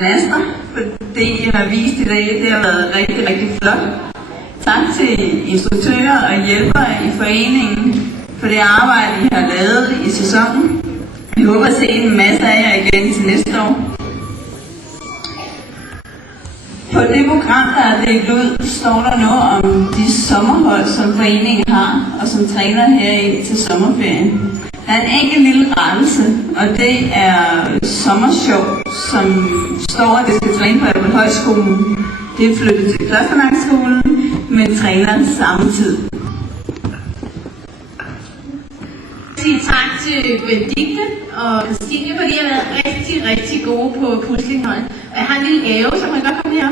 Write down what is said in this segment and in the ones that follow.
Naster for det, I har vist i dag. Det har været rigtig, rigtig flot. Tak til instruktører og hjælpere i foreningen for det arbejde, I har lavet i sæsonen. Vi håber at se en masse af jer igen til næste år. På det program, der er delt ud, står der noget om de sommerhold, som foreningen har, og som træner her ind til sommerferien. Der er en enkelt lille rettelse, og det er sommershow, som står, at det skal træne på Højskolen. Det er flyttet til Klostermarkskolen, men træner samme tid. Sige tak til Benedikte og Christine, fordi I har været rigtig, rigtig gode på puslingholdet. Og jeg har en lille gave, så må I godt komme her.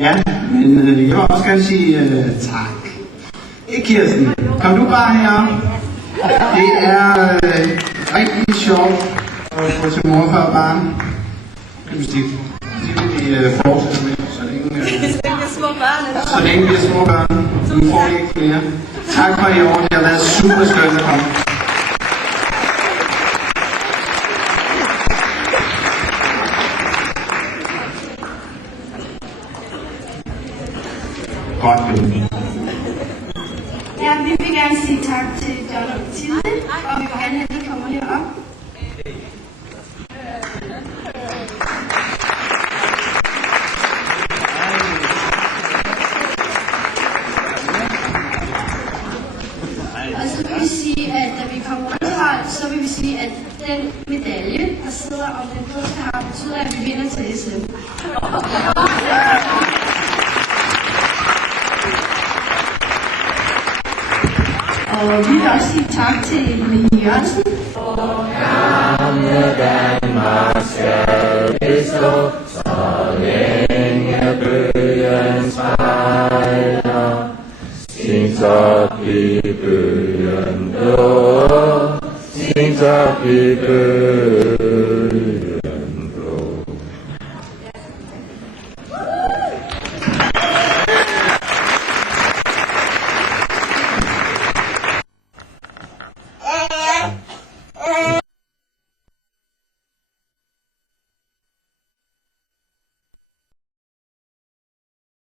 Ja, men jeg vil også gerne sige tak. Kirsten, kom du bare herop. Det er rigtig sjovt at få til morfar og barn. Det vil sige, vi fortsætter med, så længe vi er små børn. Nu får vi ikke flere. Tak for i år, det har været super skønt at komme. Godt, Benny. Ja, vi vil gerne sige tak til John og Mathilde, og vi vil gerne have, at I kommer herop. Og så vil vi sige, at da vi kommer rundt her, så vil vi sige, at den medalje, der sidder om den påske her, betyder, at vi vinder til SM. Og vi vil også sige tak til Mie Jørgensen. Gamle Danmark skal bestå, så længe bølgen spejler. Sing op i bølgen blå, sing op i bølgen.